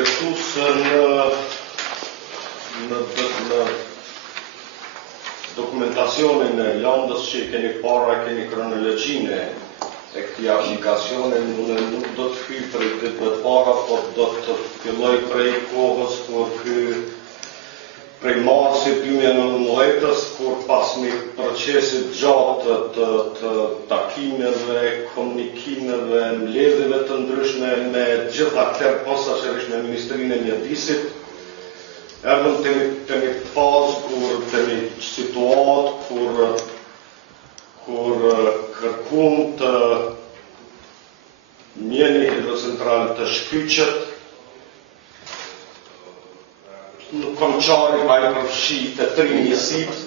shpresu se në dokumentacionin e landës që keni para, keni kronologjinë e këtij aplikacioni, nuk do të hyj për këtë të para, por do të filloj prej kohës kur prej marsit 2019, kur pas një procesit gjatë të takimeve, komunikimeve, mbledhjeve të ndryshme me gjitha aktorë posaçërisht me Ministrinë e Mjedisit, erdhëm të një fazë të një situatë kur kërkum të mjeni hidrocentrale të shkyqet, nuk kom qari pa i përfshi të 3 njësit,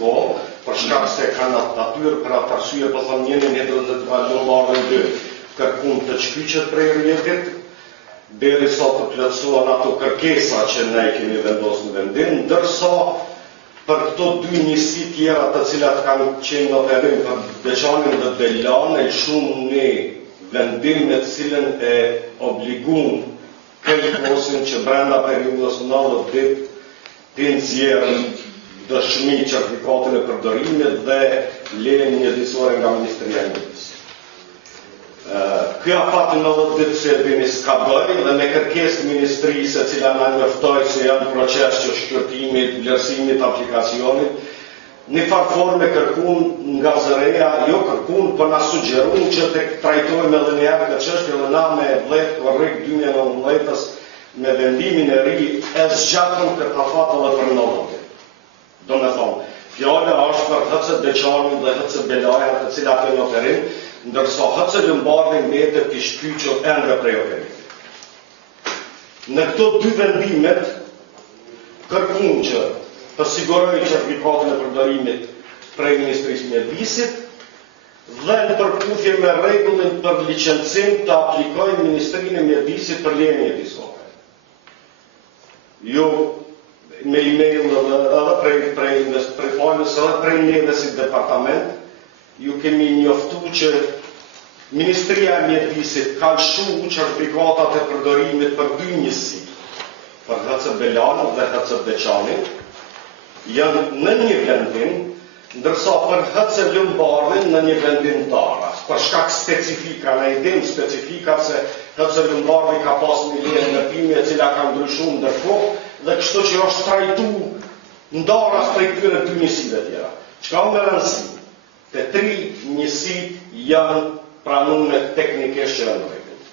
për shkak se kanë natyrë për atë arsye, po thëmë mjeni hidrocentrale Lumbarën 2, kërkum të shkyqet prej rjetit, deri sa të plotësuan ato kërkesa që ne kemi vendosur në vendim, ndërsa për këto 2 njësi tjera të cilat kanë qenë në operim për Beqanin dhe Delan, e shumë në vendim me cilën e obligum këllkosin që brenda periudhës 90 ditë të nxjerrën dëshmi certifikatin e përdorimit dhe lejen mjedisore nga Ministria e Mjedisit. Kjo afati 90 ditë që e bini s'ka bëri dhe me kërkesë ministrisë e cila na njoftoi se janë proces që shqyrtimit, vlerësimit, aplikacionit, një farforme kërkun nga zëreja, jo kërkun, për na sugjerun që të trajtojmë edhe njëherë këtë çështje dhe na me vlet korrekt 2019 me vendimin e ri e zgjatëm këtë afat edhe për 90 ditë. Do me thonë, fjala është për HC Beqanin dhe HC Belaja të cilat janë në operim, ndërsa HC Lumbarën mbetet të shkyqur ende prej operimit. Në këto 2 vendimet, kërkum që të siguroj certifikatin e përdorimit prej Ministrisë Mjedisit dhe në përputhje me rregullin për licencim të aplikojë Ministrinë e Mjedisit për lejen mjedisore. Jo me email edhe prej falës edhe prej neve si departament, ju kemi njoftu që Ministria e Mjedisit ka lëshu certifikatat e përdorimit për 2 njësi, për HC Belanën dhe HC Beqanin, janë në një vendim, ndërsa për HC Lumbarën në një vendim të aras. Për shkak specifika, në idem specifika se HC Lumbarën ka pas një leje ndërtimi e cila ka ndryshuar ndërkohë dhe kështu që është trajtu ndaras prej këtyre 2 njësive tjera. Çka më rëndësi? Të 3 njësit janë pranuar teknikisht që janë rregull.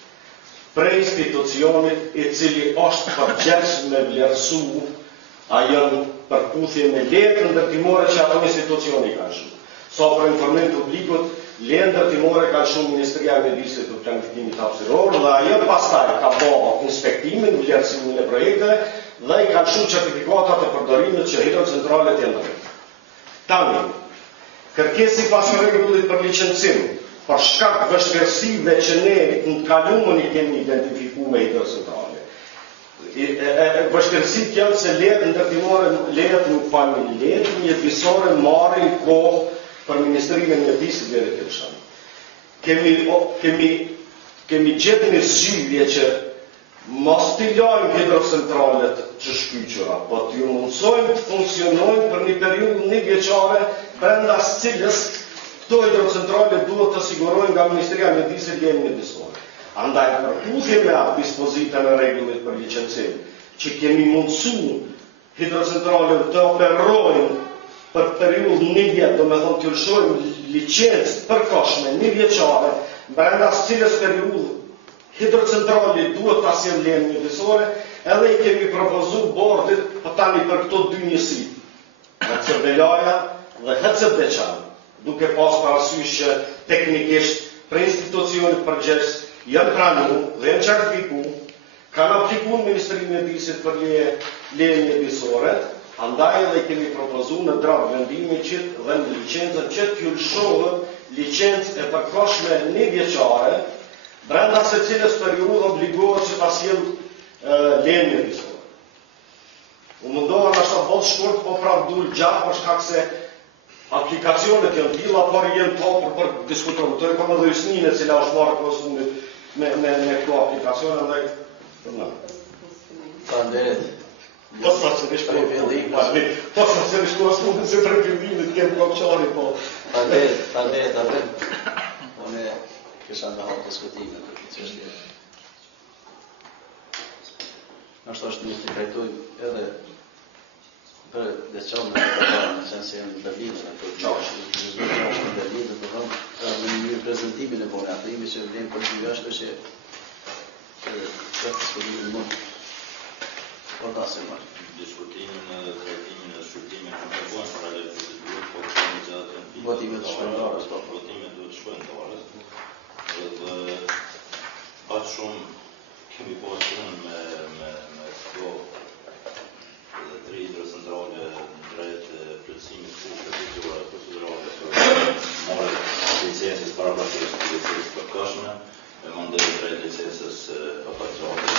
Prej institucionit i cili është përgjegjës me vlerësu, a janë përputhje me letrën ndërtimore që ato institucioni kanë shumë. Sa për informim publikut, lejen ndërtimore kanë shumë Ministria e Mjedisit të planifikimit hapësiror dhe ajo pastaj ka bërë inspektimin, vlerësimin e projekteve dhe i kanë shumë certifikatat e përdorimit që hidrocentralet janë rregull. Tani, kërkesi pas rregullit për licencim, për shkak vështirësive që ne në kaluamën i kemi identifikuar me hidrocentrale. Vështirësit janë se lejet ndërtimore, lejet mjedisore marrin kohë për Ministrinë e Mjedisit deri te shën. Kemi gjetur një zgjidhje që mos t'i lajmë hidrocentralet që shkyqura, po t'ju mundsojmë të funksionojnë për një periudhë 1 vjeçare, brenda së cilës këto hidrocentrale duhet të sigurojnë nga Ministria e Mjedisit lejen mjedisore. Andaj përputhje me atë dispozitën e rregullit për licencim, që kemi mundësu hidrocentralet të operojnë për periudhë 1 vjet, do me thonë të lëshojmë licencë përkohshme 1 vjeçare, brenda së cilës periudhë hidrocentrali duhet ta sjellë lejen mjedisore, edhe i kemi propozuar bordit për tani për këto 2 njësi, HC Belaja dhe HC Beqani, duke pas parasysh që teknikisht për institucionit përgjegjës janë pranuar dhe janë certifikuar, kanë aplikuar Ministrinë e Mjedisit për lejen mjedisore, andaj edhe kemi propozuar në draft vendimin që dhe në licencën që t'ju lëshohet licencë e përkohshme 1 vjeçare, brenda se cilës periudhë obligohet që ta sjellë lejen mjedisore. U mundoha ndoshta botë shkurt, po prap dul gjatë për shkak se aplikacionet janë tilla, por janë topur për diskutuar. Të kam edhe Jusninë e cila është marrë kohës me këto aplikacione ndaj. Faleminderit. Mos ma se me shkruaj. Mos ma se me shkruaj s'mundin se për fillimit kemë kopqari, po. Faleminderit. Unë kisha në hapë diskutime për këtë çështje. Nështë është mirë të trajtojmë edhe për deçonë në sensi e në Berlinë, në për qashë në Berlinë, të thonë, në një prezentimin e bone, atë imi që vlenë për një është që këtë diskutimin mund. Po ta se marë. Diskutimin dhe trajtimin dhe shqyrtimin në të bojnë për ale procedurë, po kemi gjatë në votimet të shkëndarës. Votimet të shkëndarës. Dhe patë shumë kemi poshtën me këto dhe tri hidrocentrale drejt plëtsimit kushtet procedurale për more licencës parapraktisë të licencës përkashme me mandet drejt licencës operacionale.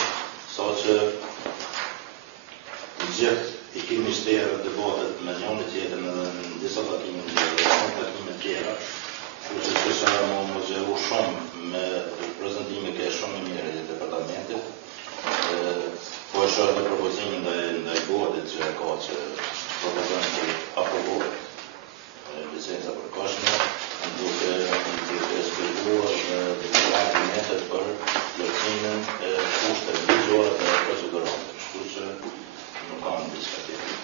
Sa që gjithë i kemi shterë debatet me njënë tjetër në disa takimin dhe shumë takimin tjera, që kisha më gjeru shumë me prezentime ke shumë i mirë i departamentit, po e shohë të propozimin ndaj bordit që ka që propozojnë që aprovohet licenca përkashme, duke shpjeguar dhe të metet për plotësimin e kushtet ligjore dhe procedurale. Kështu që nuk kam diçka tjetër.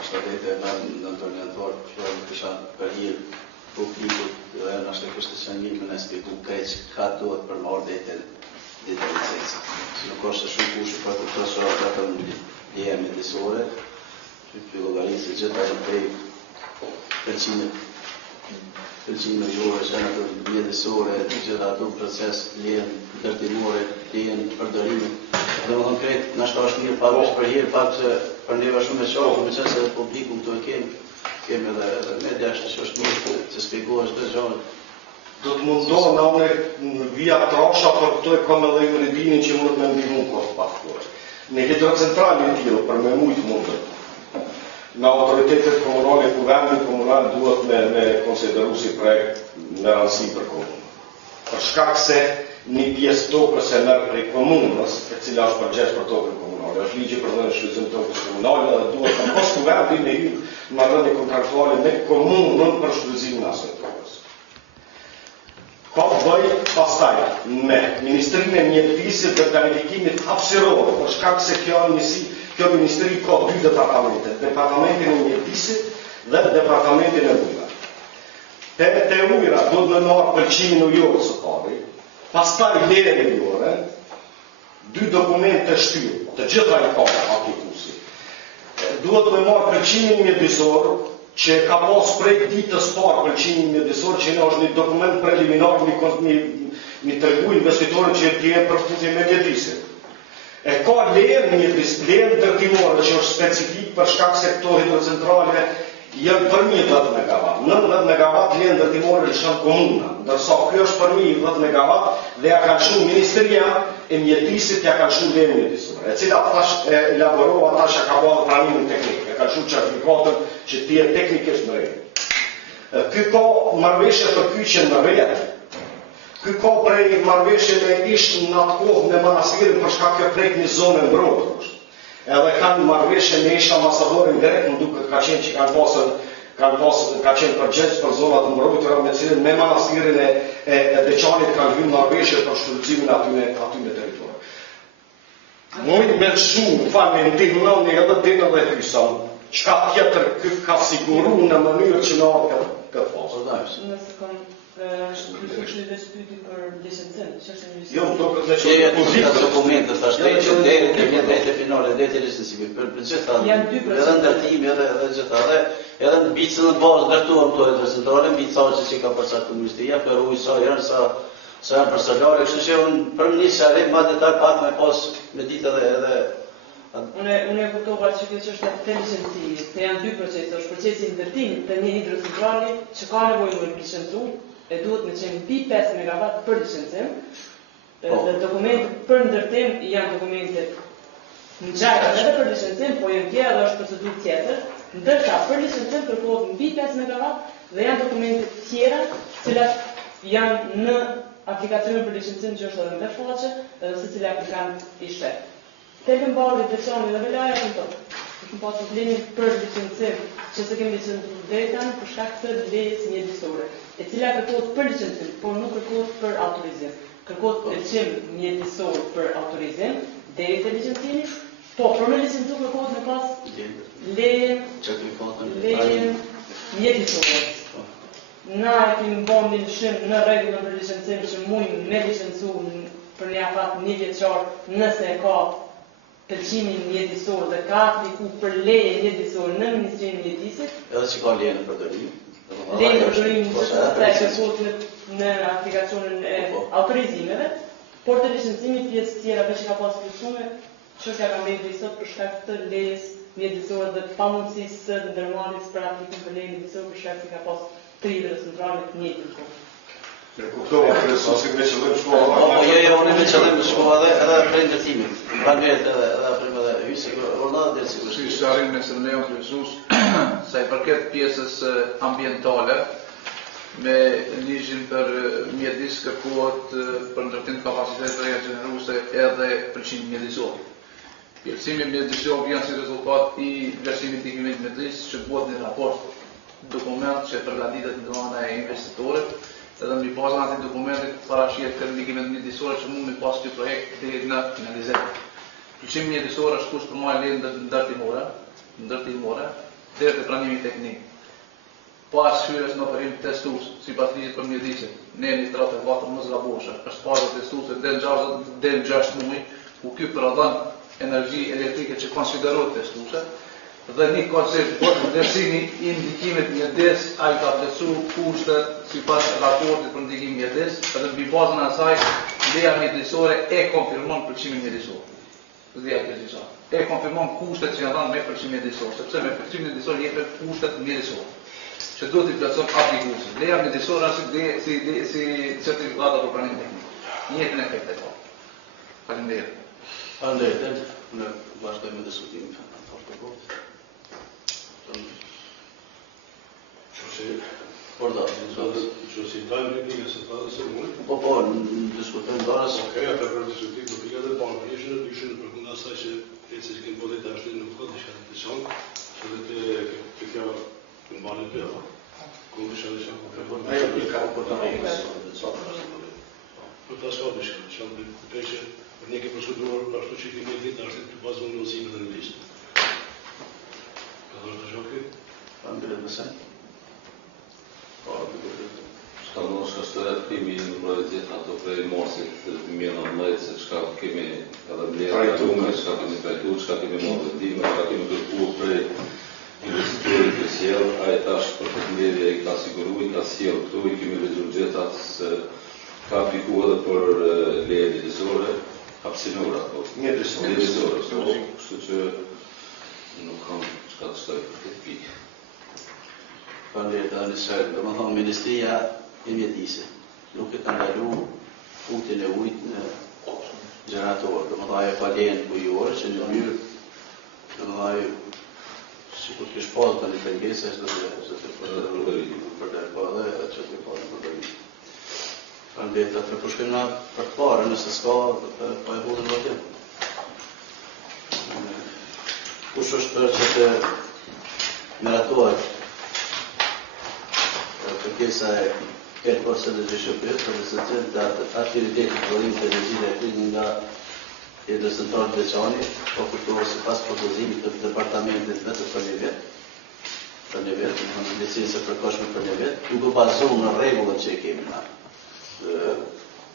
Është edhe në ndërmjetëtor që kisha për hir publikut dhe në ashtë kështë që një më në spiku keq ka duhet për marrë ditë licencë. Nuk është shumë kushë për të të vetëm leje mjedisore, që llogarisë gjitha e prej përqime jore që janë ato mjedisore, gjitha ato proces lejen ndërtimore, lejen përdorimit. Dhe më konkret, nështë është mirë pavesh për hir pak që për neve shumë e qartë, me qenë se publiku këtu e kemi edhe media që është mirë që spjegohesh çdo gjë. Do të mundohem na unë via trasha për këto e kam edhe juridinin që mund të më ndihmon kohë pak. Në hidrocentrale të tilla për me mujt mundet. Në autoritetet komunale ku vendi komunal duhet me konsideru si projekt me rëndësi për komunë. Për shkak se një pjesë tokës e merr prej komunës, e cila është përgjegjës për tokën komunale. Është ligji për dhënë shfrytëzim të tokës komunale dhe duhet të mos vendi me hyrë në marrëdhënie kontraktuale me komunën për shfrytëzimin e asaj tokës. Ka bëj pastaj me Ministrinë e Mjedisit dhe Planifikimit hapësiror, për shkak se kjo ministri ka dy departamente, departamentin e Mjedisit dhe departamentin e ujrave. Te ujra do të marrë pëlqimin ujor së pari, pastaj lejen ujore, dy dokumente shtyrë, të gjitha i ka aty kursi. Duhet me marrë pëlqimin mjedisor, që ka pas prej ditës parë pëlqimin mjedisor, që është një dokument preliminar mi tregu investitorën që tjenë përfuzje me mjedisin. E ka lejen ndërtimore që është specifik për shkak se këto hidrocentrale janë për 10 MW. 90 MW lejen ndërtimore lëshon komuna, ndërsa kjo është për 10 MW dhe ja kanë shumë Ministria e Mjedisit, ja kanë shumë lejen mjedisore, e cila e elaborova ata që ka bërë pranimin teknik, e kanë shumë certifikatën që ti e teknikisht në rejtë. Ky ka marrëveshje për kyqen në rejtë. Ky ka prej marrëveshje me ishtë në atë kohë me manastirin për shkak kjo prejt një zonë mbrojtër. Edhe kanë marrëveshje me ishtë ambasadorin grek, më duket ka qenë që ka qenë përgjegjës për zonat mbrojtëra me cilën me manastirin e Deçanit kanë hyrë marrëveshje për shfrytëzimin aty me territor. Mujt me shumë, me ndihmën edhe dinë dhe hyson, çka tjetër ky ka siguru në mënyrë që na këtë fazë. Kështu dhe shpyti për licencën, që është një Jo, do këtë që e të dokumente, të ashtë që dhejtë e finale, dhejtë e licencimit, për gjitha, edhe ndërtimi, edhe gjitha, edhe në bitë në bazë ndërtuam të hidrocentrale, mbi ca që ka përcaktuar ministria, për ujë sa janë për salare, kështu që unë për një shari, ma detaj pak me pas me ditë edhe Unë e kuptova që kjo që është të licencimit, të janë dy procese, është procesi i ndërtimit të një hidrocentrali që ka nevojë me licencim, e duhet me qenë mbi 5 MW për licencim, dhe dokumentet për ndërtim janë dokumentet në gjajtë edhe për licencim, po janë tjera dhe është procedurë tjetër, ndërsa për licencim përkohet mbi 5 MW dhe janë dokumentet tjera, cilat janë në aplikacionin për licencim që është edhe në faqe, edhe secili aplikant i shtet. Tekën bardhi Deçani dhe Velaja kemi pas problemin për licencim, që se kemi licencuar drejtën për shkak të lejes mjedisore, e cila kërkohet për licencim, por nuk kërkohet për autorizim. Kërkohet pëlqim mjedisor për autorizim deri te licencimi, po për me licencu kërkohet me pas lejen mjedisore. Na kemi bën një lëshim në rregullën për licencim që mujnë me licencu për një afat një vjeçar nëse e ka pëlqimin mjedisor dhe ka apliku për leje mjedisore në Ministrinë e Mjedisit. Edhe që ka leje në përdorim. Leje në përdorim kërkohet në aplikacionin e autorizimeve, por të licencimit pjesë tjera që ka pas plotësuar, çështja ka mbledhur sot për shkak të lejes mjedisore dhe pamundësisë së ndërmarrjes për aplikim për leje mjedisore për shkak se ka pas tribëre centrale të njëjtën kohë. Kuptova presusi me qëllim shkolla. Po unë me qëllim të shkolla edhe për ndërtimin. Banget edhe prim edhe hyjse ornada del sigurisht. Si arrin me Leon Jesus sa i përket pjesës ambientale me ligjin për mjedis kërkohet për ndërtim të kapacitetit reagjeneruese edhe pëlqim mjedisor. Plotësimi mjedisor vjen si rezultat i vlerësimit të ndikimit mjedis që bëhet në raport dokument që përgatitet nga ana e investitorit. Edhe mbi bazën e atij dokumenti parashihet të ndikimet mjedisore që mund të pas ky projekt deri në finalizim. Pëlqimi mjedisor është kusht për marrë leje ndërtimore deri te pranimi teknik. Pas hyrjes në operim testues, sipas ligjit për mjedisin, ne administratë e vatër mos gaboshë, është faza testuese deri 6 muaj, ku ky prodhon energji elektrike që konsiderohet testuese. Dhe një koncept për vlerësimi i ndikimit mjedis, ai ka plotësuar kushtet sipas raportit për ndikim mjedis, edhe mbi bazën e asaj leja mjedisore e konfirmon pëlqimin mjedisor. E konfirmon kushtet që janë dhënë me pëlqim mjedisor, sepse me pëlqim mjedisor jepet kushtet mjedisore, që duhet i plotëson aplikuesi. Leja mjedisore është si certifikata për pranim teknik. Njëjtën efekt e ka. Faleminderit. Faleminderit. Ne vazhdojmë me diskutimin. Që si tajnë replikë se ta dhe se mund? Po, diskutojmë dorës. Okej, atë për diskutim, do pika dhe parë pjeshën, dyshën për kënda asaj që e që kënë bodit e ashtë nuk ka diçka të shonë, që dhe të kjo në banë të tëra. Kënë diçka dhe shonë për kënë. Ajo plika për të rejnë. Për të aska diçka, që në të peqe, për një ke proceduar, për ashtu që i kënë vit, ashtë të bazën në ozime dhe në listë. Ka dhe është të shoki? Shka në shkashtëret kemi në mërëzit ato prej morsit të mjena mëjtë se qka kemi edhe mlerë, qka kemi trajtu, qka kemi morë vendime, qka kemi kërku prej investitorit të sjellë, a e tash për këtë mlerje i ka siguru, i ka sjellë këtu, i kemi vëgjur gjetat se ka apliku edhe për leje mjedisore, hapsinore ato. Mjedisore, kështu që nuk kam qka të shtoj për këtë pikë. Faleminderit edhe njësër, do më thonë Ministria e Mjedisë nuk e ka ndalu punktin e ujit në generator, do më thonë ajo ka lejen ujore që në mënyrë, do më thonë ajo si kur kësh pas të një pengese është dhe të përderë edhe që të përderë përderë. Faleminderit atë për shkojmë për të parë, nëse s'ka, pa e budën vëtjem. Kush është për që të meratohet kërkesa e kërkosë dhe shëpjet, për se të të aktivitetit të vëllim të energjit e krinë nga Qendra Centrale Deçani, po kuptohet se pas propozimit të departamentit vetëm për një vjet, në licencë përkohshme për një vjet, duke bazuar në rregullat që kemi na.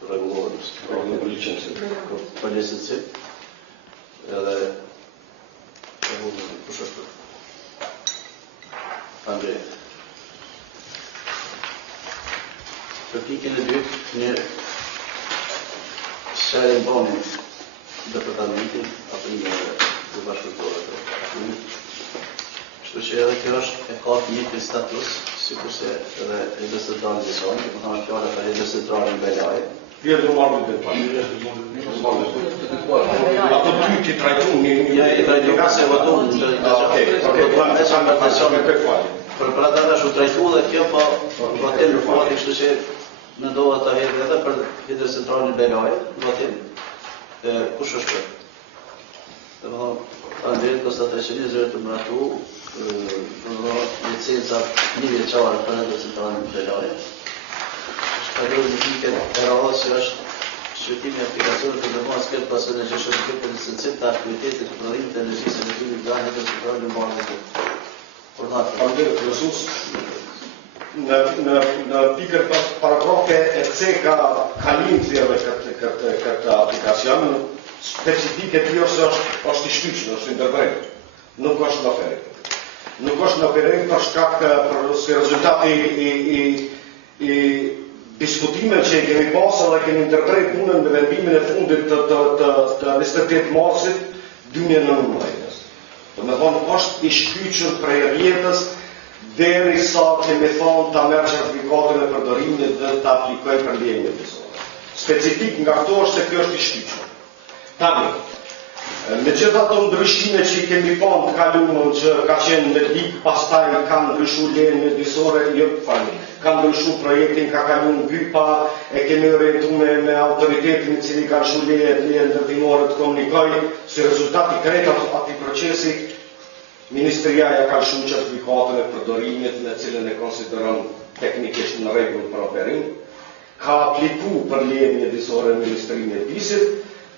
Rregullohet për licencim. Edhe kush është? Andrej. Për pikën e dytë, një shërë bëni departamentin, apo një të bashkëtorët. Kështu që edhe kjo është e ka një status, si kurse edhe Qendra Centrale Deçani, që më fjala për Qendra Centrale në Belaj. Vjetë në marrë të ato ty që trajtu një... Ja, i trajtu ka se vëtum në për pra të është u trajtu dhe kjo po vëtem në fati, kështu që mendohet ta hedhë edhe për hidrocentralin Belaje, votim. Kush është për? Andrejt Konstantashini zërë të mratu licencat 1 vjeçare për hidrocentralin Belaje. Kalori në pike e radhës që është shqyrtimi e aplikacionit të ndërmarrës këtë pasën e gjëshën këtë për licencim të aktivitetit të prodhimit të energjisë e energjimit nga hidrocentralin në mbarë në këtë. Andrejt Jesus, në pikër paragrafe e C kalim thjerve këtë aplikacion, specifike të jose është i shkyqën, është intervent, nuk është në operim. Nuk është në operim për shkak për rezultati i diskutime që i kemi pasur dhe kemi interpret punën në vendimin e fundit të 28 marsit 2019. Do me thonë, është i shkyqur prej rjetës deri sa kemi thonë ta merr certifikatën e përdorimit dhe ta aplikoj për ndjenjë fisore. Specifik nga këto është se kjo është i shkyqur. Tani, me gjitha të ndryshime që i kemi panë të kalumën që ka qenë në lik, pastaj kanë ndryshu lejnë mjedisore, kanë ndryshu projektin, ka kalun vypa, e kemi orientu me autoritetin i cili ka nshu leje ndërtimore të komunikoj, si rezultat i krejt ati procesi, Ministria ja ka lëshu certifikatën e përdorimit në cilën e konsideron teknikisht në rregull për operim, ka apliku për leje mjedisore në Ministrinë e Mjedisit,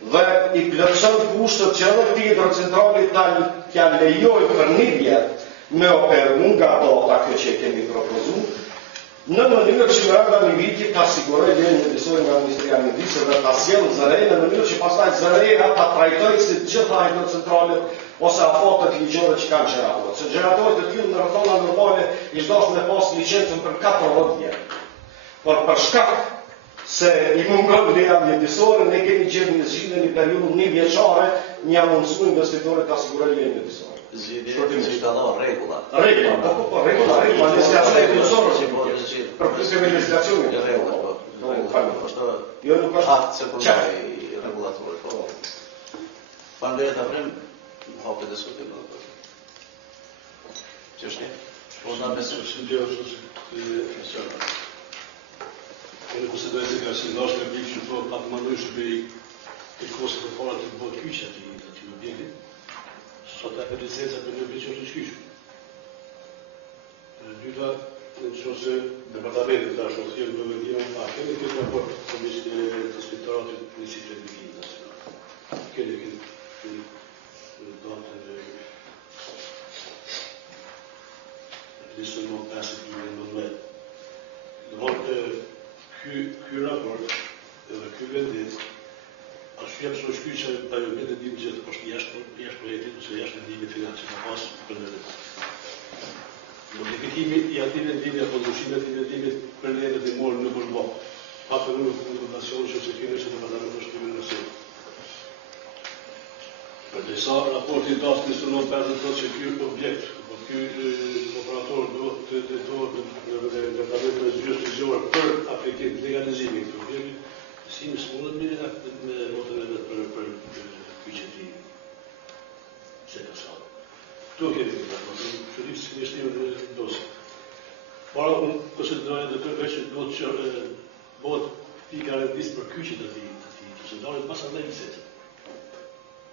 dhe i plotëson kushtet që edhe këtij hidrocentrali t'ja lejoj për 1 vjet me operu nga data kjo që kemi propozuar, në mënyrë që brenda një viti ta siguroj lejen mjedisore nga Ministria e Mjedisit dhe ta sjellë zërej në mënyrë që pastaj zëreja ta trajtoj si të gjitha hidrocentralet ose afatet ligjore që kanë gjeneratorët. Se gjeneratorët e tillë në rrethona normale i zgjosh me pas licencën për 14 vjet. Por për shkak se i mungon leja mjedisore, ne kemi gjetur një zgjidhje në periudhë 1 vjeçare, një mundësi investitorët ta sigurojnë lejen mjedisore. Zgjidhje që ka dhënë rregulla. Rregulla, po rregulla, legislacioni mjedisore. Për pjesën e legislacionit e rregulla. Jo nuk është akt sekondar i rregullatorit. Faleminderit Afrim, hapë diskutim. Çështje? Po na besoj se Kërë konsiderojë se ka si nashme blikë që thot atë mandojë që bëj të kose të fara të bëtë kyqë ati objektit, sot e për licenca për një bëj që është në shkyqë. Dyta, në që se departamentit të ashtë ofësirë në vendimë, a kene këtë raport të spitaratit në si të vendimë nacional. Kene këtë datën e lisën në 5.2019. Në mërë Ky raport edhe ky vendim është jep së shkyqe për vendet dim që është jashtë projektit ose jashtë vendimit financiar që ka pas për vendet. Modifikimi i atij vendimi apo ndryshimi i atij vendimit për vendet e morë nuk është bërë. Pa për në fundacion që se kene që departamentet është shkrimit nëse. Përdesa raporti i tasë në sunon 50 thotë që ky objekt, ky operator duhet të drejtohet në departamentin e zgjedhjes ligjore për aplikim të legalizimit të objektit, si më smullet me notën e vet për kyçetin. Se ka sa. Kto kemi këtë raport? Çuditë si shtimin në dosë. Para unë konsideroj edhe të veç duhet që bëhet pika rendis për kyçet e tij, të dalet pas asaj licencë.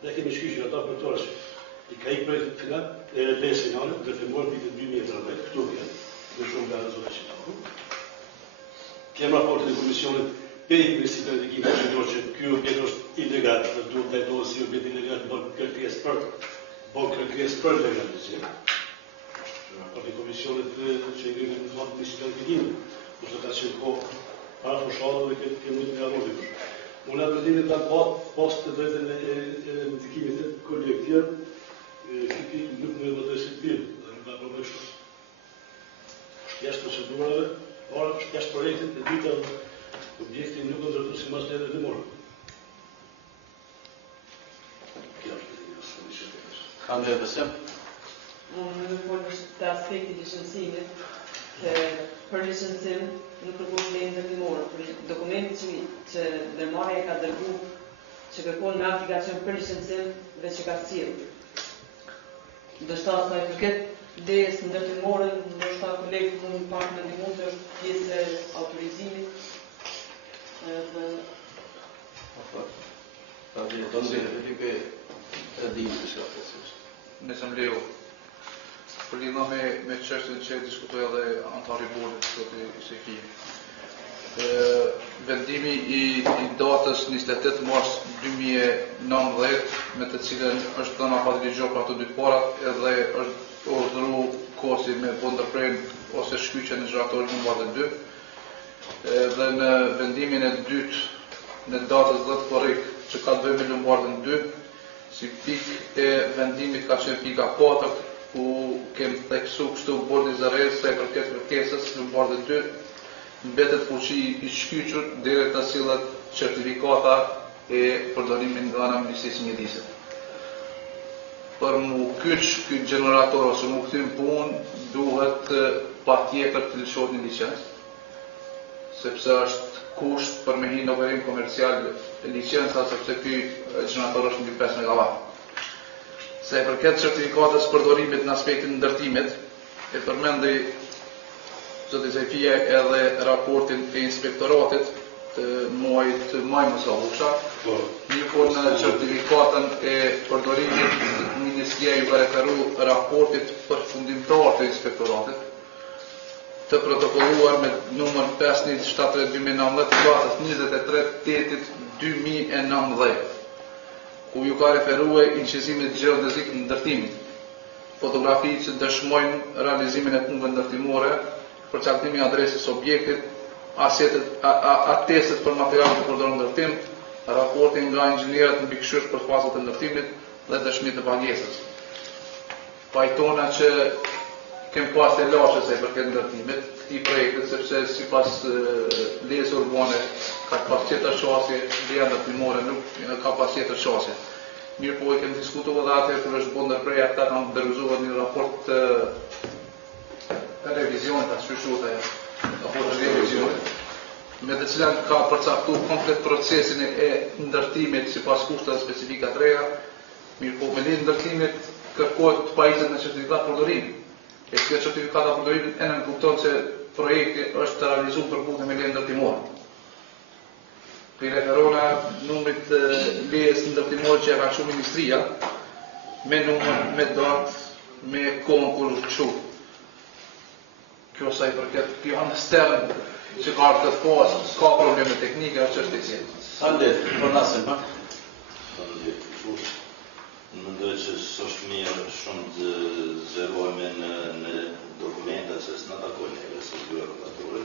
Ne kemi shkyqur ata për torash. I ka i projektit final, leje finale, dhe filmuar vitin 2013, këtu vjen, në shumë nga zona që të ku. Kem raportin e Komisionit pe Ministrinë e Energjisë që thotë që ky objekt është ilegal, dhe duhet trajtohet si objekt ilegal, bën kërkesë për legalizim. Raporti i Komisionit që i ngrihet në fund të Ministrisë e Energjisë, ose ka qenë kohë para fushave dhe kemi nga rrugë. Unë atë vendimit ta pas të drejtën e ndikimit të kolektiv, kiti nuk me vëdësit bërë, dhe nuk nga përme shumë. Është jashtë procedurave, por është jashtë projektit e dyta objekti nuk në drejtu si mas njerë dhe morë. Kja është të një së. Kam dhe besim? Unë në folë të aspekti licencimit, për licencim nuk kërkon lejen ndërtimore, për dokumenti që ndërmarrja ka dërgu që kërkon me aplikacion për licencim dhe që ka sjellë. Ndoshta sa i përket lejes ndërtimore, ndoshta kolegët mund pak me ndihmon se është pjesë e autorizimit, Nëse më lejo, për lidhna me çështjen që diskutoi edhe antari i bordit zoti Shefi. Vendimi i datës 28 mars 2019 me të cilën është dhëna padrigjo për ato dy parat edhe është urdhëruar Kosi me ndërprerje ose shkyqje në zyrtarin numër 2. Dhe në vendimin e dytë në datës 10 korrik që ka të bëjë me Lombardën 2, si pikë e vendimit ka qenë pika 4, ku kemë theksu kështu bordi zërres se e përket kërkesës Lombardën 2, mbetet fuqi i shkyqur deri të sillet certifikata e përdorimin nga ana Ministrisë së Mjedisit. Për mu kyç ky gjenerator ose mu kthym punë, duhet patjetër të lëshohet një licencë, sepse është kusht për me hinë në operim komercial licenca, sepse ky gjenerator është mbi 5 MW. Se e përket certifikatës përdorimit në aspektin ndërtimit, e përmendi zoti Zefia edhe raportin e inspektoratit të muajit maj mësavusha, një po në certifikatën e përdorimit Ministria ju ka referu raportit përfundimtar të inspektoratit, të protokolluar me numër 5172-2019 datës 23/8/2019, ku ju ka referue inqizimit gjeodezik në ndërtimin, fotografitë që dëshmojnë realizimin e punëve ndërtimore, përcaktimin e adresës objektit, atestet për material të përdorur në ndërtim, raportin nga inxhinierët mbikëqyrës për fazat e ndërtimit dhe dëshmitë të pagesës. Pajtona që kem pas të lashës e përket ndërtimit këtij projektit, sepse sipas lejes urbane ka pas tjetër qasje, leja ndërtimore nuk ka pas tjetër qasje. Mirë po e kem diskutuar edhe atë kur është bërë ndërprerja, ata kanë dërguar një raport revizionit atë shqyqut raport të revizionit, me të cilat ka përcaktuar komplet procesin e ndërtimit sipas kushteve specifika të reja. Mirë po me lidhje ndërtimit kërkohet të pajisjet në certifikat përdorimi. E kjo certifikata përdorimi e nënkupton se projekti është të realizuar për punë me leje ndërtimore. Për referona numrit lejes ndërtimore që e ka shumë Ministria, me numër, me datë, me kohën kur kështu. Kjo sa i përket, kjo janë stern që ka këtë fazë, s'ka probleme teknike, është çështje e tillë. Faleminderit, për nasin, ha? Faleminderit. Mendoj që s'është mirë shumë të zërohemi në dokumenta që s'na takojnë neve si zyrtatorë.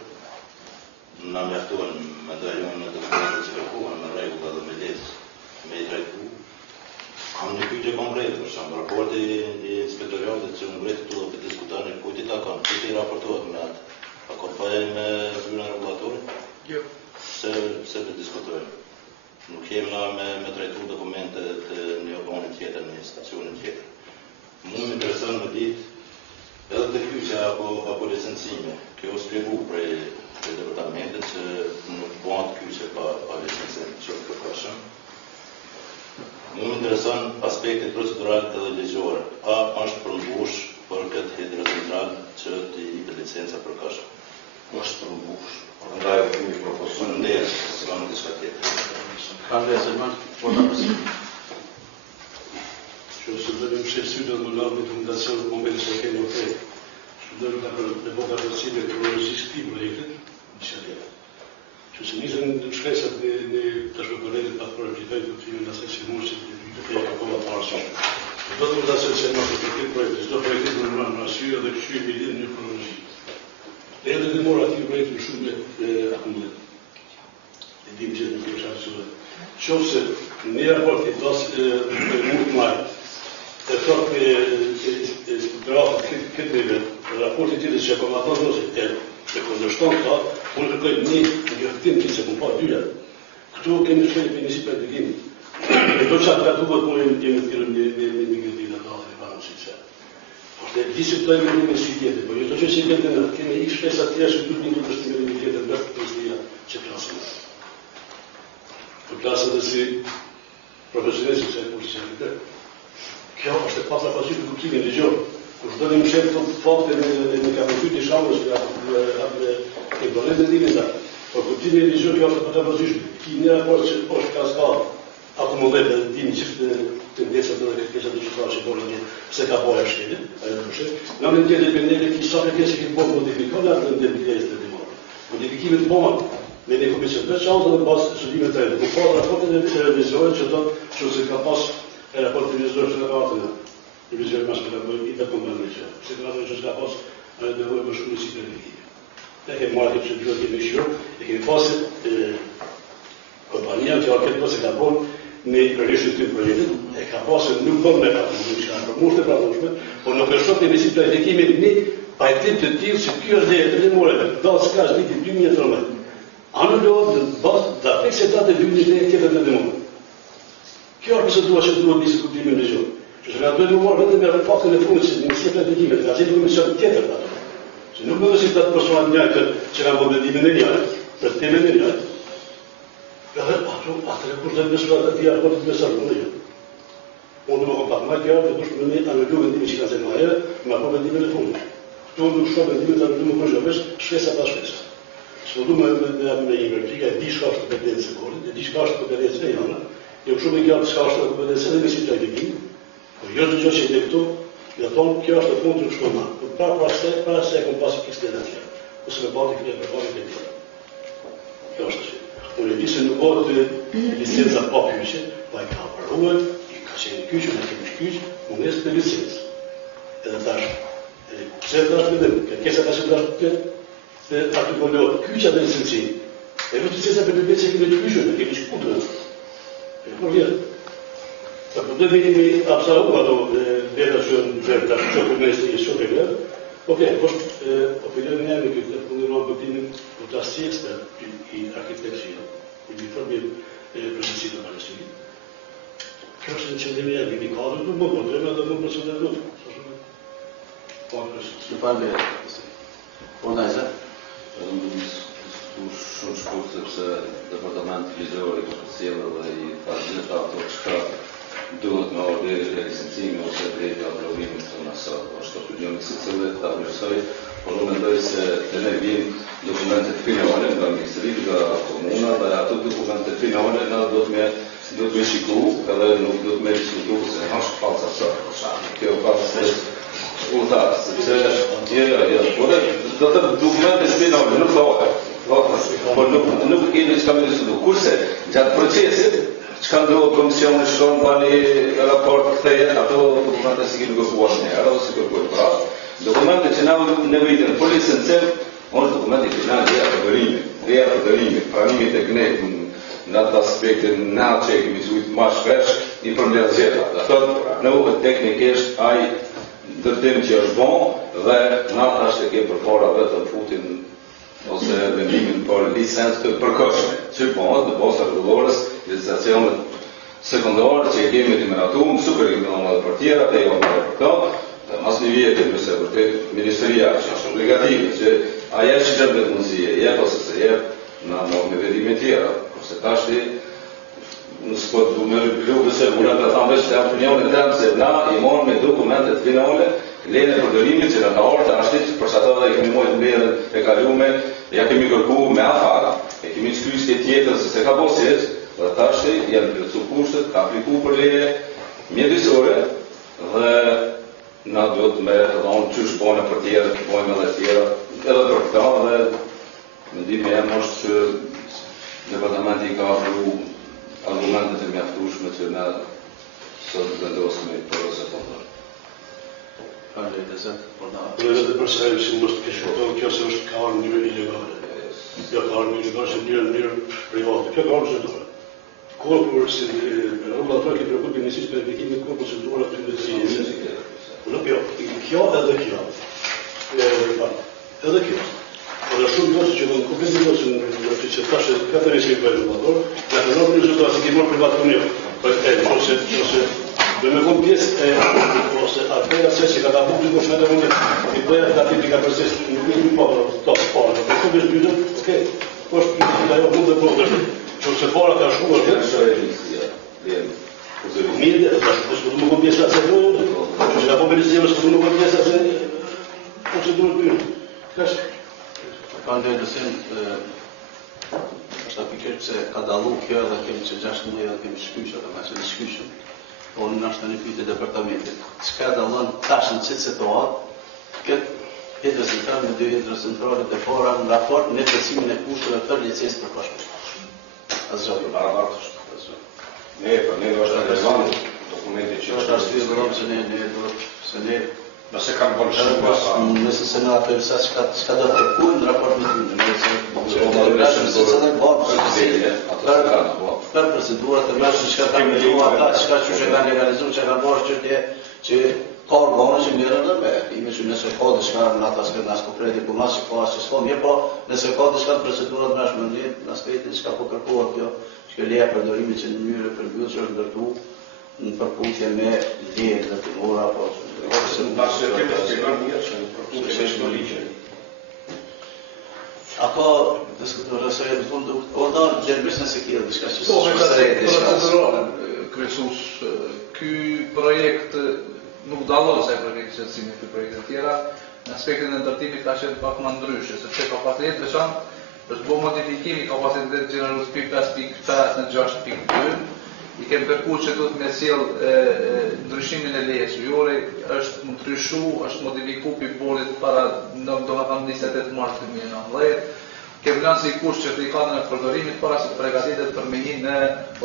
Na mjafton mendoj unë në dokumentat që kërkohen në rregull dhe me lesë, me i trajtu. Kam një pyetje konkrete, për shembull, raporti i inspektoratit që mbret këtu dhe për diskutoni, ku ti takon, ku ti raportohet me atë? A kompajnë me zyrën rregullatorit? Jo. Se të diskutojnë. Nuk jemi na me trajtu dokumente të një organi tjetër, një stacionin tjetër. Mu më intereson me ditë edhe të kyqja apo licencime. Kjo është shpjegu prej departamentit që nuk bëhet kyqje pa licencim që kërkoshëm. Mu më intereson aspektit procedural edhe ligjor. A është përmbush për këtë hidrocentral që t'i jepet licenca përkohshme? Është përmbush. Ndaj u kemi propozuar Faleminderit, s'kam diçka tjetër. Faleminderit, po ta përsëri. Që se dhe në shqesyrë dhe më nërë në fundacion në momentin që kemi okej. Që dhe në bëta përcime kronologjisë këtij projektit, në që tjetër. Që se njëzën në shkresat në të shpëpërredit patë për përgjitoj të filmin në asaj që mund që të të jaka koma parë shumë. Në do të fundacion që në për këtë projektit, çdo projektit në arsye dhe këshyë me lidhë një kronologji. Edhe të mora ati projektit shumë akumulet. E dim që në kërë shakësure. Qofë se një raport i pas mund të majtë, e thot me inspektoratit këtë nivel, raporti tjetër që komaton nëse e kondërshton këta, unë kërkoj një njërtim që se më pa dyja. Këtu kemi shkeli për njësi për dëgimi. E do që atë ka duhet më jemi të thirëm një gërdina të alë e panë që që. Dhe disim të ime një si tjetër, po jo të që si tjetër në kemi i shpesa tjerë që të një të shtime një tjetër në të përzdia që klasën. Për klasën dhe si profesionesi që e policia. Kjo është e patra pasur të kuptimin e gjorë. Kur shdo një më shetë të fakte në ka përkyt një shamës e dolet e dimin da. por kuptimi i ligjit është për të përgjithshëm. Ki një raport që është kaskadë, akumullet dhe dimi gjithë tendencat dhe kërkesat e qytetarëve që bën një pse ka bërë shkelje, ajo është vërtet. Në mënyrë tjetër dependente ki sa kërkesë që bën modifikon atë ndërmjetësinë e dimor. Modifikimet bëhen me një komision të veçantë dhe pas studimeve të tjera. Në fakt raportet e televizionit që thotë se ka pas raport televizor që ka ardhur. Televizori mas ka bërë i të kombinojë. Se ka thënë që ka pas nevojë për shkollë si televizor. Ne kemi marrë që duhet të mëshirë, e kemi pasur kompania që ka këtë ka bën në rreshtin të projektit, e ka pasur nuk bën me atë që ka përmushtë pra përmushtë, por nuk është të mesi planifikimi në pajtim të tillë se ky është dhe të morë do të ska vitin 2013. Anul do të bëhet ta fikse datë 2013 tjetër në demon. Kjo është procedura që duhet nisë kuptimin e ligjit. Që ne duhet të marrë vetëm me faktën e fundit se në si planifikimi, ka qenë komision tjetër atë. Se nuk do të si të persona të njëjtë që kanë bërë vendimin e njëjtë, për temën e njëjtë. Atëre kur të mësuar të tjerë për të mësuar në një. Unë më kompat ma kjarë të dushë për me anëllu vendimin që ka zemë aje, ma po vendimin e fundit. Këtu nuk shko vendimin të anëllu më përshëvesh, shkesa pas shkesa. Së du me invertika, e di shka është kompetencë e korit, e di shka është kompetencë e janë, e më shumë e kjarë shka është kompetencë edhe me si të edikim, por jo të gjë që e këtu, dhe thonë kjo është të fundit në shkona. Para se e kom pasi kiste dhe tjerë, ose me bati këtë e përbani të tjerë. Kjo është që. Unë e di se nuk bëhet licenca pa kyqe, pa i ka apëruar, i ka qenë kyqe, në kemi kyqe, mungesë të licencë. Edhe tash, pse tash me dhe, kërkesa ka që tash të artikulohet kyqja dhe licencinë. E vetë licenca për të që kemi të kyqe, në kemi që kutërën. E për vjetë. Për të dhe vini absolut ato veta që në vërë, tash që për mes i shumë e gërë, është opinion një me këtë punëron këtimin për të asistër i arkitekturë, i informim procesit të Palestinë. Kjo është në qëndimi e një kadrë të më përtreme dhe më përcëndër dhëtë. Në falë, Ordajse? Shumë shkurt sepse departamenti ligjor i përcëllë dhe i gjitha ato çka duhet me orderi e licencimi ose drejtë aprovimit të nësë është opinionit se cilët ta vlerësoj, por unë mendoj se të ne vijnë dokumentet finale nga Ministria, nga Komuna dhe ato dokumentet finale na do të me shiku, edhe nuk do të me diskutu se është falsa sot, për shembull. Kjo ka se shkurtar, sepse do të dokumentet finale nuk bëhen. Por nuk kemi çka me diskutu. Kurse gjatë procesit çka ndodh komisioni shkon tani raport kthehet ato dokumente që kemi kërkuar ne, ose kërkuar pra. Dokumentet që na nevojitin për licencim, është dokumenti final i përdorimit, pranimit e kënejt në atë aspektin na që kemi zujt ma shpesh i përmbledh zeta. Dhe thotë në uhet teknikisht ai ndërtim që është bon dhe na tash e kemë përpara vetëm futin ose vendimin për licencë të përkohshme, që bëhet në posta rregullores, licenciacionet sekondare që kemi enumeratuar, super enumeratuar për tjera, dhe jo për këto, mas një vjetë nëse vërtet Ministria që është obligative, që aja që gjatë me të mundësie, jep ose se jep, në mërë me vedime tjera, kurse tashti, nësë po të me rëpillu se unë të thamë veç të opinionet të se na i morën me dokumentet finale, lene përdorimit që në ka orë të ashtit, përsa ta dhe i kemi mojtë mbërën e kalume, ja kemi kërku me afar, e kemi shkrysje tjetër se se ka bosit, dhe tashti janë plëcu kushtet, ka apliku për leje mjedisore, dhe na duhet me të dhonë qysh bojnë për tjera, bojnë edhe tjera, edhe për këta, dhe mendimi jam është që departamenti ka afru argumentet e mjaftueshme që ne sot vendosemi për ose fondor. Falë dhe zëtë, por da... Dhe dhe përsa e si mështë të keshë kjo se është ka arë njërë ilegale. Jo ka arë njërë ilegale, se njërë private. Kjo ka arë procedura. Kohë për si regulator ki preokupi njësisht për edikimit kohë procedura të në si... Nuk jo, kjo edhe kjo. Edhe kjo. Dhe shumë gjësë që në kupin një gjësë që thashe 4 për regulator, në të nërë një gjësë si ki morë privat të një. Ose dhe me kom pjesë ose arbejra se që ka da bukë të shmetë më i bëja të ati ka përses nuk një përë të parë. Dhe shumë bështë bjëgjën, okej, është nga jo mund dhe përë që se para ka shkuar këtë. Mirë dhe të shku më kom pjesë atë se dojë, që ka po përrisë shku më kom pjesë atë se procedurë të një. Kështë? Kanë dhe dësim, pikërisht se ka dallu kjo dhe kemi që 6 muaj dhe kemi shkyqur dhe që në shkyqur. Po në është në pyetje departamentit. Çka dallon tash në çështë situatë këtë hidrocentrale me 2 hidrocentrale të fora në raport me plotësimin e kushteve për licencë për koshte. Azhoi barabartë. Ne është relevant dokumenti që është arsye vëllai që ne nëse kanë bërë shumë nëse se në atë sa çka do të kujnë në raport me ty, nëse për procedurat e mëshme çka kanë ndihmuar ata, çka që kanë legalizuar, çka kanë bërë çështje që ka organe që merren në me, ime që nëse ka diçka në atë aspekt as konkreti, po mas po as s'ka mirë, po nëse ka diçka në procedurat mëshme në aspektin çka po kërkohet kjo, që leja përdorimit që në mënyrë përmbyllur është ndërtuar në përputhje me ligjet e timora apo ose në bashkë të temë të kanë mirë që në përputhje me çdo ligj. Apo diskutojmë se do të gjerbis nëse kjo diçka që Po, procedurale, kryesues, ky projekt nuk dallon sa i përket shëndetësimit të projekte të tjera, në aspektin e ndërtimit ka qenë pak më ndryshe, sepse kapaciteti veçantë është bërë modifikimi kapacitetit gjenerues pikë 5.5 në 6.2. I kemi kërkuar që duhet me sjell ndryshimin e lejes ujore, është ndryshu, është modifikuar pikbolit para domethënë 28 mars 2019. Kemi lënë si kusht që të i kanë në përdorimit para se të përgatitet për me një në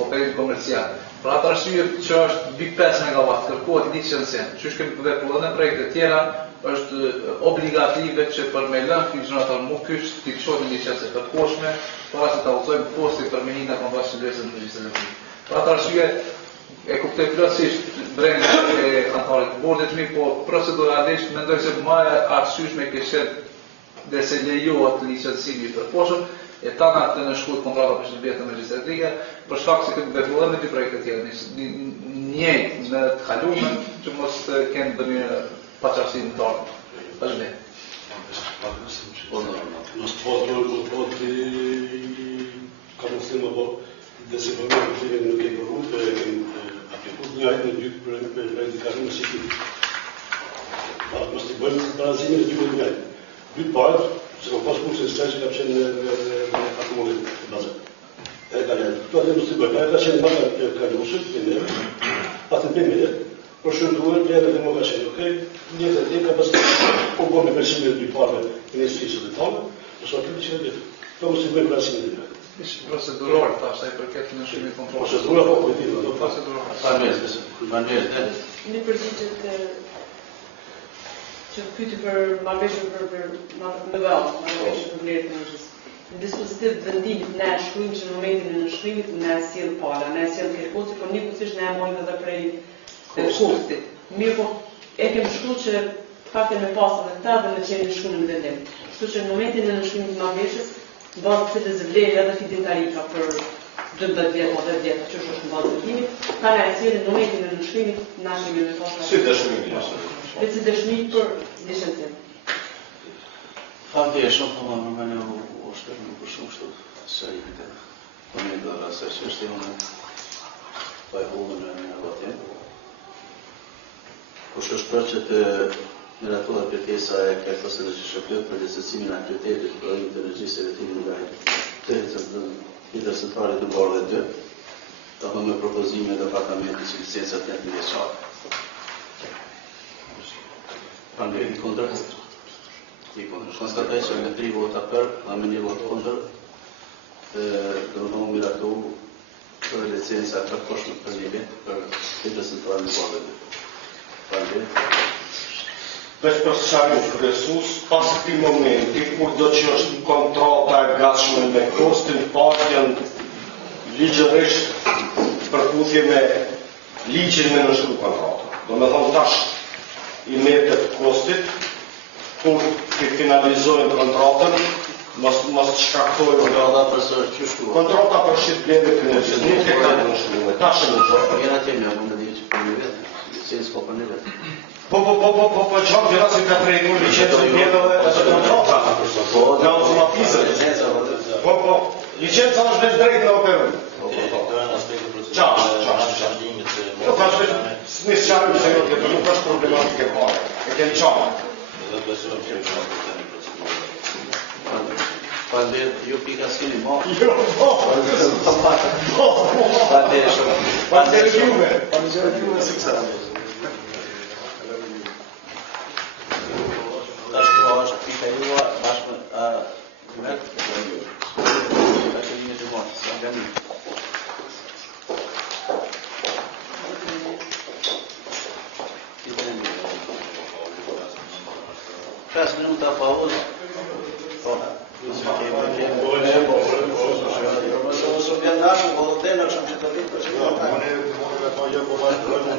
operim komercial. Për atë arsye që është 5 MW kërkohet licencë. Që kemi vepruar në projekte tjera, është obligative që për me lënë ky gjenerator mukysh të kishojnë licencë të poshme, para se ta udhëzojmë postin për me një në kompash të lesën të regjistrimit. Për atë arsye e kuptoj plotësisht brenda e anëtarit të bordit, po proceduralisht mendoj se më e arsyeshme ke qenë dhe se lejohet licencimi për poshëm, e tana të në shkruajt kontrata për shërbetën regjistrike, për shkak se këtë vepruar me dy projekte tjera, njëjtë në të kaluarën që mos të kenë bënë paqartësi në tarë. Vazhdim. Nos po të kamosim apo dhe se përmërë të nuk e përru, aplikut një ajtë në dy për indikarim në sikit. Mos të bëjmë parazimin e dy për një ajtë. Dy parë, se më pas kurse në që ka qenë në akumulit të bazët. E ka jetë. Këto atë mos të bëjmë. E ka qenë bana të kalusët, të neve, patën për mire, për shëntuar, të edhe dhe më ka qenë. Okej, njëtë e te ka pas po bërë me persime të dy parëve në një stisët e tonë, ose atë të që e vetë. Këto mos të bëjmë parazimin e dy. Ishtë proceduror, ta sa i përket në shimi kontrolë. Procedura po kujtim, do proceduror. Një përgjigjet që pyti për marrëveshjen për marrëveshjen për vlerë të energjisë. Në dispozitiv vendimit ne shkruajmë që në momentin e nënshkrimit ne sjell pala, ne sjell kërkosi, por njëkohësisht ne marrim edhe prej kustit. Mirë po e kemi shkruar që fakti me pasën e këta dhe me qenë në shkruan në vendim. Kështu që në momentin e nënshkrimit të marrëveshjes bazë të të zëvlerë edhe fitim tarifa për 12 vjetë, 10 vjetë, që është në bazë të timit, ka në e në momentin e nënshkrimit na kemi me pasën. Si dëshmi? Dhe si dëshmi për licencim. Fakti e shumë të më mene u shpër nuk për shumë shtu se i këtë për një dërra se që është unë pa e hullën në vatim. Po që shpër që të miratuar kërkesa e kërkos energjishëm për licencimin e aktivitetit për projekt të energjisë e vetimin nga të hidrocentrale të Bardhe 2, apo me propozime e departamentit që licencat janë të vjeçare. Prandaj i kundër. Konstatoj që me 3 vota për dhe me 1 vot kundër do të miratu për licenca për poshtë për një vit për hidrocentrale të Bardhe 2. Prandaj Veç për sëqarin kryesues, pas këtij momenti, kur do që është kontrata e gatshme me kostin, partjen ligjërisht përputhje me ligjin me nënshkruar kontrata. Do me thonë tash i metet kostit, kur të finalizojnë kontratën, mos shkaktojnë kontrata për së qështu. Kontrata për shitblerje të energjisë, nuk e kanë nënshkruar. Tash e nuk Jena temi, a më di që për një vetë, licencë po për një vetë. Po, qëmë gjëra si ka trejtur licencë bjerëve e të kontrata. Në automatizëm. Po, licenca është veç drejt në operu. Po, tash veç një sëqarim që jo të nuk është problematike pare. E kënë qamë. Faleminderit, ju pika s'keni mo. Jo, po. Faleminderit shumë. Faleminderit juve. Faleminderit juve sukses. Tash është pika jua bashkë me Akademinë të Mosës, Akademi. 5 minuta pauzë. Po. Shumë vjen nashë, po do të në këshëm që të rritë për që të